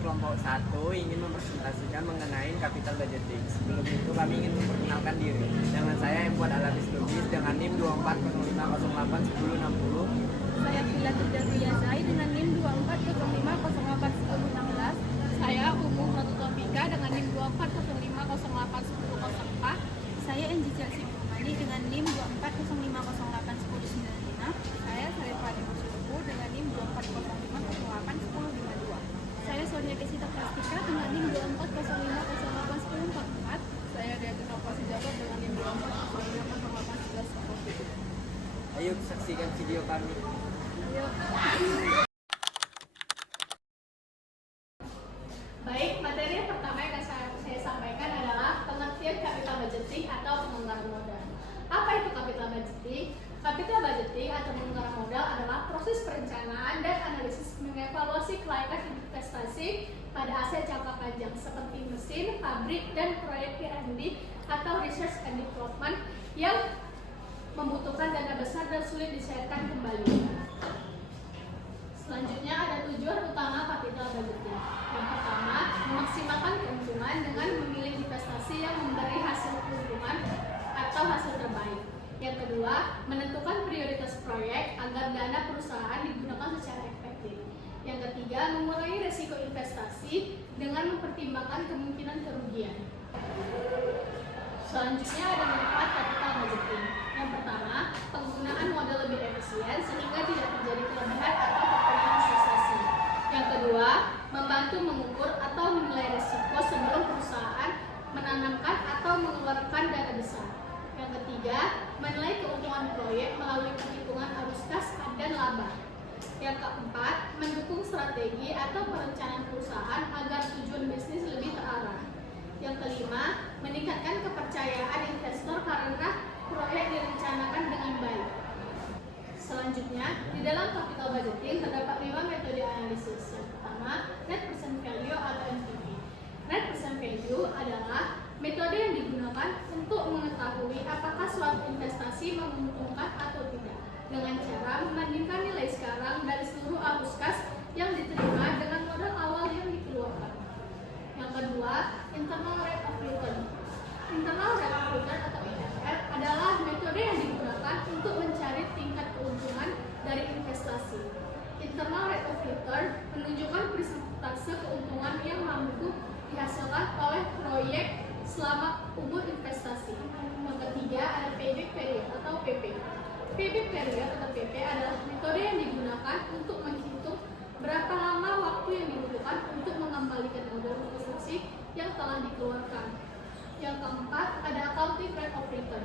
kelompok 1 ingin mempresentasikan mengenai capital budgeting. Sebelum itu kami ingin memperkenalkan diri. Dengan saya Fuad Alabis Lubis dengan NIM 2405081060. Saya Vila Firdausiyah Zai dengan NIM 2405081016. Saya Umu Rotutopika dengan NIM 2405081004. Saya Enji Chelsea Mumani dengan NIM 2405081095. Saya Sarifati Musuku dengan NIM 2405081052. Saya Sonia Kesita Plastika dengan NIM 2405081044. Saya Diatin Operasi Jabat dengan NIM 24050811. Ayo saksikan video kami. Baik, materi yang pertama yang akan saya sampaikan adalah pengertian capital budgeting atau penganggaran modal. Apa itu capital budgeting? Capital budgeting atau penganggaran modal adalah proses perencanaan dan analisis mengevaluasi kelayakan investasi pada aset jangka panjang seperti mesin, pabrik, dan proyek R&D atau research and development yang membutuhkan dana besar dan sulit dicairkan kembali. Selanjutnya ada tujuan utama capital budgeting. Yang pertama, memaksimalkan keuntungan dengan memilih investasi yang memberi hasil keuntungan atau hasil terbaik. Yang kedua, menentukan prioritas proyek agar dana perusahaan digunakan secara efektif. Yang ketiga, mengurangi risiko investasi dengan mempertimbangkan kemungkinan kerugian. Selanjutnya ada manfaat capital budgeting. Yang pertama, penggunaan modal lebih efisien sehingga tidak terjadi kelebihan atau pertumbuhan investasi. Yang kedua, membantu mengukur atau menilai risiko sebelum perusahaan menanamkan atau mengeluarkan dana besar. Yang ketiga, menilai keuntungan proyek melalui perhitungan arus kas dan laba. Yang keempat, mendukung strategi atau perencanaan perusahaan agar tujuan bisnis lebih terarah. Yang kelima, meningkatkan kepercayaan investor karena proyek direncanakan dengan baik. Selanjutnya, di dalam capital budgeting terdapat 5 metode analisis. Yang pertama, net present value atau NPV. Net present value adalah metode yang digunakan untuk mengetahui apakah suatu investasi menguntungkan atau tidak, dengan cara membandingkan nilai sekarang dari seluruh arus kas yang diterima dengan modal awal yang dikeluarkan. Yang kedua, internal rate of return. Internal rate of return atau IRR adalah metode yang digunakan untuk mencari tingkat keuntungan dari investasi. Internal rate of return menunjukkan persentase keuntungan yang mampu dihasilkan oleh proyek selama umur investasi. Yang ketiga ada payback period atau PP. Payback period atau PP adalah metode yang digunakan untuk menghitung berapa lama waktu yang dibutuhkan untuk mengembalikan modal investasi yang telah dikeluarkan. Yang keempat ada accounting rate of return.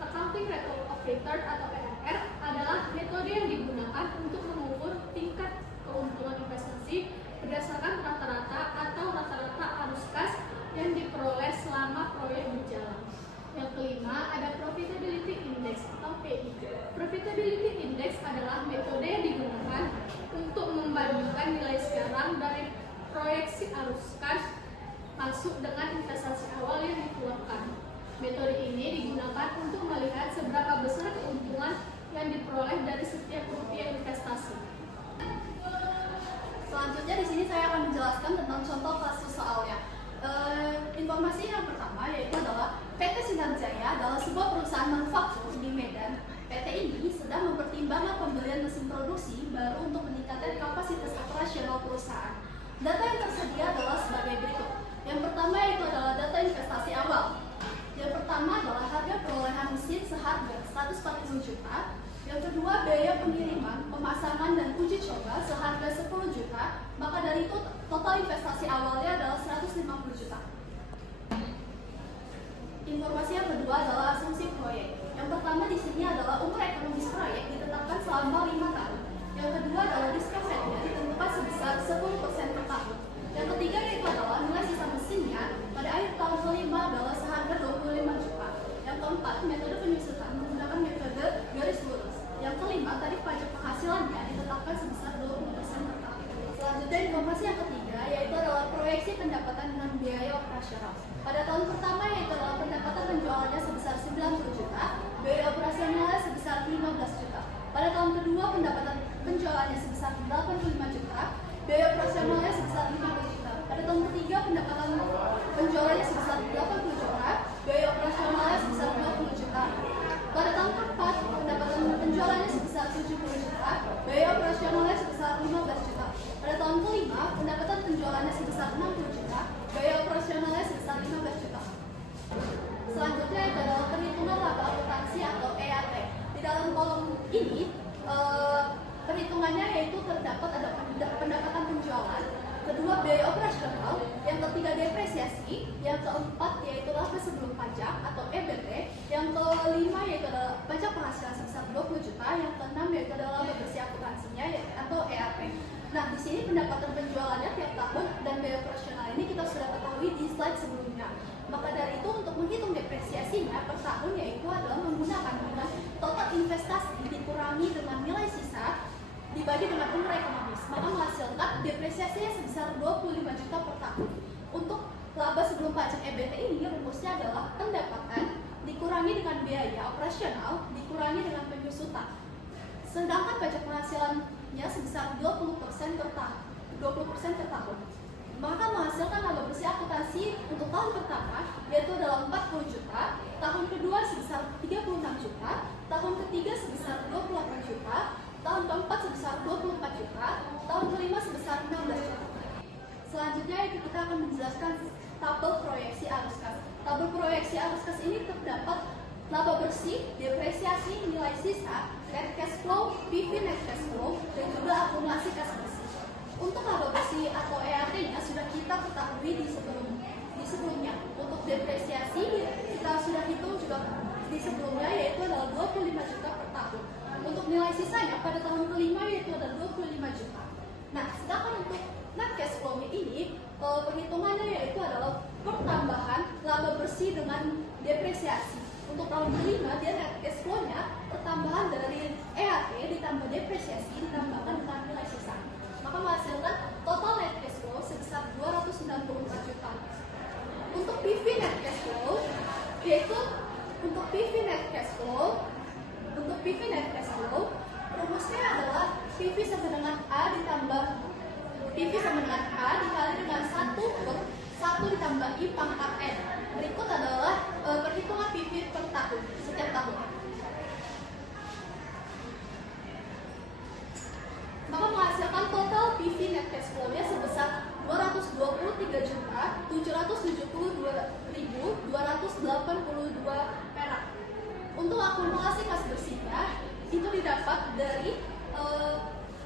Accounting rate of return atau ARR adalah metode yang digunakan untuk mengukur tingkat keuntungan investasi berdasarkan rata-rata atau rata-rata arus kas yang diperoleh selama proyek berjalan. Yang kelima ada profitability index atau PI. Profitability index adalah metode yang digunakan untuk membandingkan nilai sekarang dari proyeksi arus kas masuk dengan investasi awal yang dikeluarkan. Metode ini digunakan untuk melihat seberapa besar keuntungan yang diperoleh dari setiap rupiah investasi. Selanjutnya di sini saya akan menjelaskan tentang contoh kasus soalnya. Informasi yang pertama yaitu adalah PT Sinar Jaya adalah sebuah perusahaan manufaktur di Medan. PT ini sedang mempertimbangkan pembelian mesin produksi baru untuk meningkatkan kapasitas operasional perusahaan. Data yang tersedia adalah sebagai berikut. Yang pertama yaitu adalah data investasi awal. Yang pertama adalah harga perolehan mesin seharga 140 juta. Yang kedua biaya pengiriman, pemasangan dan uji coba seharga 10 juta. Maka dari itu total investasi awalnya adalah 150 juta. Informasi yang kedua adalah asumsi proyek. Yang pertama di sini adalah umur ekonomis proyek ditetapkan selama 5 tahun. Yang kedua adalah discount rate-nya ditentukan sebesar 10% per tahun. Yang ketiga yaitu adalah nilai sisa mesinnya pada akhir tahun kelima adalah seharga 25 juta. Yang keempat, metode penyusutan menggunakan metode garis lurus. Yang kelima, tarif pajak penghasilannya ditetapkan sebesar 20% per tahun. Selanjutnya informasi yang ketiga yaitu adalah proyeksi pendapatan dengan biaya operasional. Pada tahun pertama yaitu adalah pendapatan penjualannya sebesar 90 juta, biaya operasionalnya sebesar 15 juta. Pada tahun kedua pendapatan penjualannya sebesar 85 juta, biaya operasionalnya sebesar 50 juta. petani, yang keempat yaitu laba sebelum pajak atau EBT, yang kelima yaitu adalah pajak penghasilan sebesar 20 juta, yang keenam yaitu adalah laba bersih akuntansinya atau EAP. Nah, di sini pendapatan penjualannya tiap tahun dan biaya operasional ini kita sudah ketahui di slide sebelumnya. Maka dari itu untuk menghitung depresiasinya per tahun yaitu adalah menggunakan total investasi dikurangi dengan nilai sisa dibagi dengan umur ekonomis, maka menghasilkan depresiasinya sebesar 25 juta per tahun. Untuk laba sebelum pajak EBT ini rumusnya adalah pendapatan dikurangi dengan biaya operasional dikurangi dengan penyusutan. Sedangkan pajak penghasilannya sebesar 20% per tahun. 20% per tahun. Maka menghasilkan laba bersih akuntansi untuk tahun pertama yaitu adalah 40 juta, tahun kedua sebesar 36 juta, tahun ketiga sebesar 28 juta, tahun keempat sebesar 24 juta, tahun kelima sebesar 16 juta. Selanjutnya kita akan menjelaskan tabel proyeksi arus kas. Tabel proyeksi arus kas ini terdapat laba bersih, depresiasi, nilai sisa, net cash flow, PV net cash flow, dan juga akumulasi kas bersih. Untuk laba bersih atau EAT-nya sudah kita ketahui di sebelumnya. Untuk depresiasi kita sudah hitung juga di sebelumnya yaitu adalah 25 juta per tahun. Untuk nilai sisanya pada tahun kelima yaitu adalah 25 juta. Nah, sedangkan untuk net cash flow ini perhitungannya yaitu adalah pertambahan laba bersih dengan depresiasi. Untuk tahun kelima dia net cash flow-nya pertambahan dari EAT ditambah depresiasi ditambahkan dengan nilai sisa. Maka menghasilkan total net cash flow sebesar 294 juta. Untuk PV net cash flow yaitu untuk PV net cash flow rumusnya adalah PV sama dengan A ditambah PV sama dengan A dikali dengan 1 ditambah I pangkat N. Berikut adalah perhitungan PV per tahun setiap tahun. Maka menghasilkan total PV net cash flow-nya sebesar 223.772.282 perak. Untuk akumulasi kas bersihnya itu didapat dari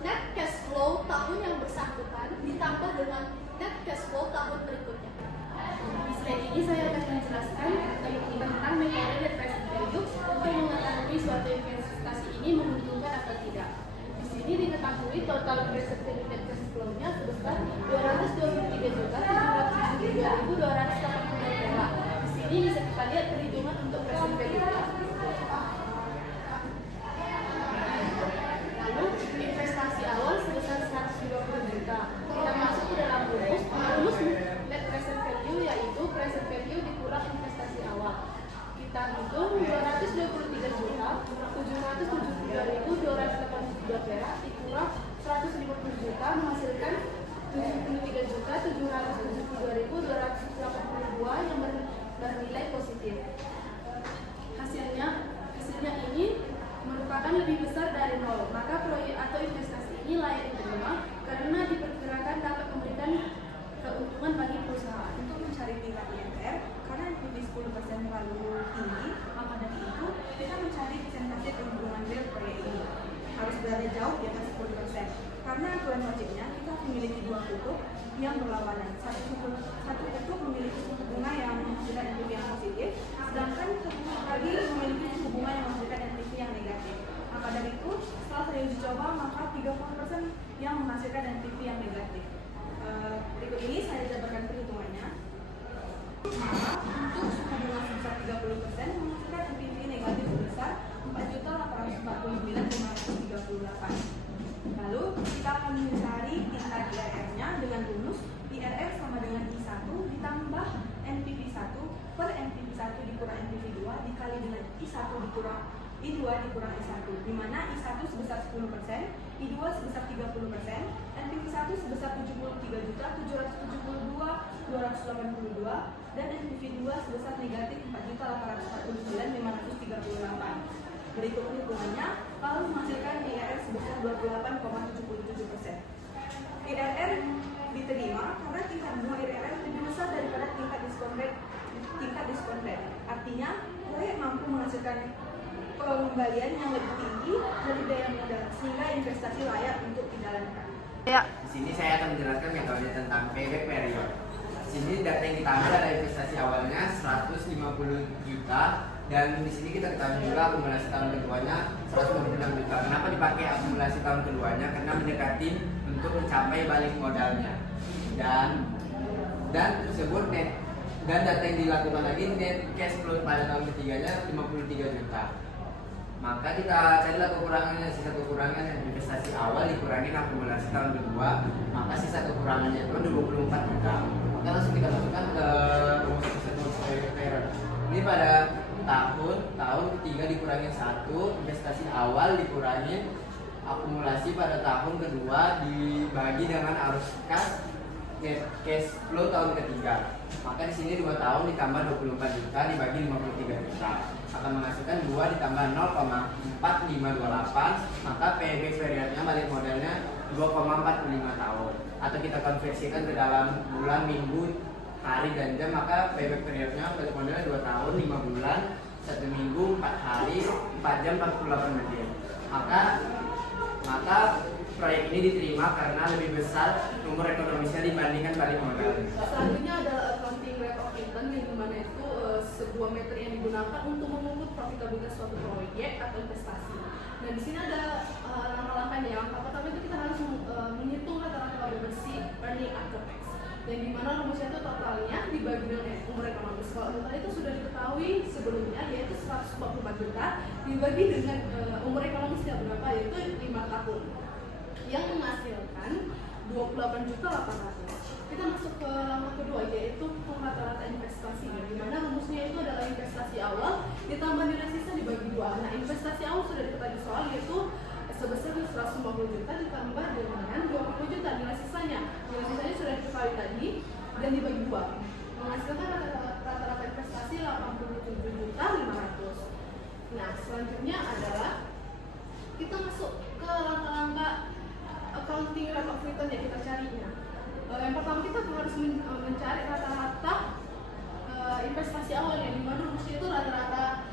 net cash flow tahun yang bersangkutan ditambah dengan net cash flow tahun berikutnya. Di slide ini saya akan menjelaskan tentang metode net present value untuk mengetahui suatu investasi ini menguntungkan atau tidak. Di sini diketahui total present value net cash flow-nya sebesar 223.772.282 perak. Di sini bisa kita lihat perhitungan untuk present value-nya. Lalu investasi awal sebesar 120 juta. Kita masuk ke dalam rumus net present value yaitu present value dikurang investasi awal. Kita hitung 223 juta 772.282 perak dikurang 150 juta menghasilkan 73 juta 772.282 yang bernilai positif. Hasilnya ini merupakan lebih besar dari nol, maka proyek atau investasi ini layak diterima karena diperkirakan dapat memberikan keuntungan bagi perusahaan. Untuk mencari tingkat IRR, karena NPV 10% terlalu tinggi, maka dari itu kita mencari persentase keuntungan dari proyek ini harus berada jauh di atas 10%. Karena aturan wajibnya kita memiliki dua kutub yang berlawanan. Satu kutub memiliki suku bunga yang menghasilkan NPV yang positif, sedangkan kutub lagi memiliki suku bunga yang menghasilkan NPV yang negatif. Maka dari itu, setelah saya uji coba, maka 30% yang menghasilkan NPV yang negatif. Berikut ini saya jabarkan perhitungannya. Maka untuk suku bunga sebesar 30% menghasilkan NPV negatif sebesar 4.849.538. Lalu kita akan mencari tingkat IRR-nya dengan rumus IRR sama dengan I1 ditambah NPV1 per NPV1 dikurang NPV2 dikali dengan I1 dikurang I2 dikurang I1, di mana I1 sebesar 10%, I2 sebesar 30%, NPV1 sebesar 73.772.282 dan NPV2 sebesar negatif 4.849.538. Berikut perhitungannya, kalau menghasilkan IRR sebesar 28,77%. IRR diterima karena tingkat bunga IRR lebih besar daripada tingkat diskon rate. Artinya, proyek mampu menghasilkan pengembalian yang lebih tinggi dari biaya modal, sehingga investasi layak untuk dijalankan. Di sini saya akan menjelaskan metode tentang payback period. Di sini data yang kita ambil ada investasi awalnya 150 juta dan di sini kita ketahui juga akumulasi tahun keduanya 126 juta. Kenapa dipakai akumulasi tahun keduanya? Karena mendekati untuk mencapai balik modalnya. Dan tersebut net dan data yang dilakukan lagi net cash flow pada tahun ketiganya 53 juta. Maka kita carilah kekurangannya. Sisa kekurangannya investasi awal dikurangi akumulasi tahun kedua, maka sisa kekurangannya itu 24 juta. Maka langsung kita masukkan ke rumus keseluruhan. Ini pada tahun ketiga dikurangi 1, investasi awal dikurangi akumulasi pada tahun kedua dibagi dengan arus kas cash flow tahun ketiga. Maka di sini 2 tahun ditambah 24 juta dibagi 53 juta akan menghasilkan 2 ditambah 0,4528, maka payback periodnya balik modalnya 2,45 tahun. Atau kita konversikan ke dalam bulan, minggu, hari dan jam, maka payback periodnya balik modalnya 2 tahun, 5 bulan, 1 minggu, 4 hari, 4 jam, 48 menit. Maka proyek ini diterima karena lebih besar umur ekonomisnya dibandingkan balik modal. Selanjutnya adalah accounting rate of return, di mana itu sebuah metode yang digunakan untuk mengukur profitabilitas suatu proyek atau investasi. Nah, di sini ada langkah-langkahnya. Yang pertama itu kita harus menghitung rata-rata laba bersih earning after tax. Dan di mana rumusnya itu totalnya dibagi dengan umur ekonomis. Kalau total itu sudah diketahui sebelumnya, yaitu 144 juta dibagi dengan umur ekonomisnya berapa, yaitu 5 tahun, yang menghasilkan 28.800. Kita masuk ke langkah kedua, yaitu rata-rata investasi, di mana rumusnya itu adalah investasi awal ditambah nilai sisa dibagi 2. Nah, investasi awal sudah diketahui soal, yaitu sebesar 150 juta ditambah dengan 20 juta nilai sisanya. Nilai sisanya sudah diketahui tadi dan dibagi 2, menghasilkan rata-rata investasi 87.500. Nah, selanjutnya adalah kita masuk ke langkah-langkah accounting rate of return yang kita carinya. Yang pertama kita harus mencari rata-rata investasi awalnya, di mana rumusnya itu rata-rata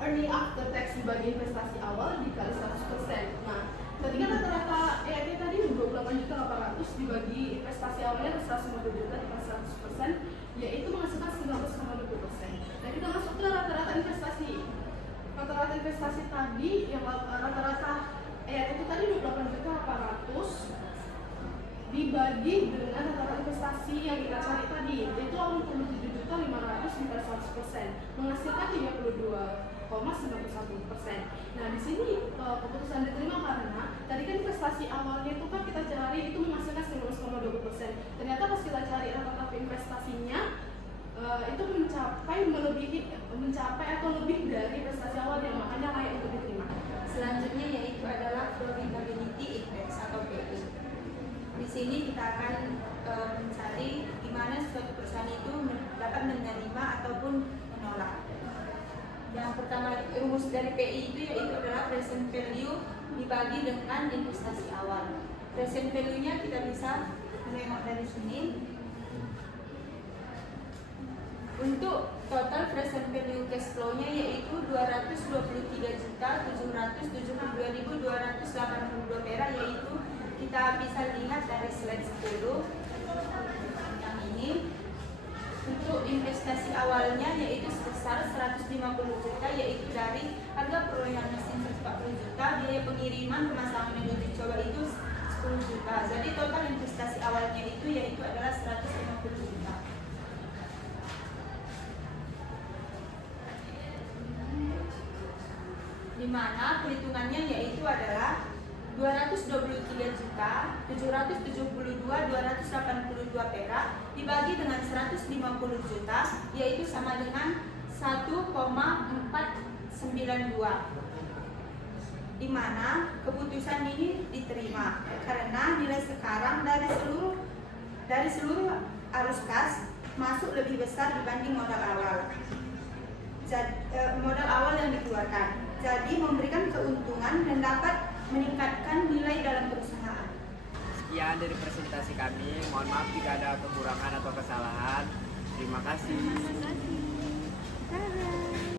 earning after tax dibagi investasi awal dikali 100%. Nah, ketika rata-rata EAT tadi 28.800 dibagi investasi awalnya 150 juta dikali 100%, yaitu menghasilkan 19,20%. Nah, kita masuk ke rata-rata investasi. Rata-rata investasi tadi yang rata-rata EAT itu tadi 28.800 dibagi dengan rata-rata investasi yang kita cari tadi, yaitu 87.500 dikali 100%, menghasilkan 32,91%. Nah, di sini keputusan diterima karena tadi kan investasi awalnya itu kan kita cari itu menghasilkan 19,20%. Ternyata pas kita cari rata-rata investasinya itu mencapai atau lebih dari investasi awalnya, makanya layak untuk diterima. Selanjutnya yaitu adalah profitability index atau PI. Di sini kita akan mencari di mana suatu perusahaan itu dapat menerima ataupun menolak. Yang pertama, rumus dari PI itu yaitu adalah present value dibagi dengan investasi awal. Present value-nya kita bisa menengok dari sini. Untuk total present value cash flow-nya yaitu 223.772.282 perak, yaitu kita bisa lihat dari slide 10 yang ini. Untuk investasi awalnya yaitu sebesar 150 juta, yaitu dari harga perolehan mesin 140 juta, biaya pengiriman pemasangan dan uji coba itu 10 juta. Jadi total investasi awalnya itu yaitu adalah 150 juta. Di mana perhitungannya yaitu adalah 223.772.282 perak dibagi dengan 150 juta, yaitu sama dengan 1,492. Di mana keputusan ini diterima karena nilai sekarang dari seluruh arus kas masuk lebih besar dibanding modal awal. Modal awal yang dikeluarkan. Jadi memberikan keuntungan dan dapat meningkatkan nilai dalam perusahaan. Sekian dari presentasi kami. Mohon maaf jika ada kekurangan atau kesalahan. Terima kasih.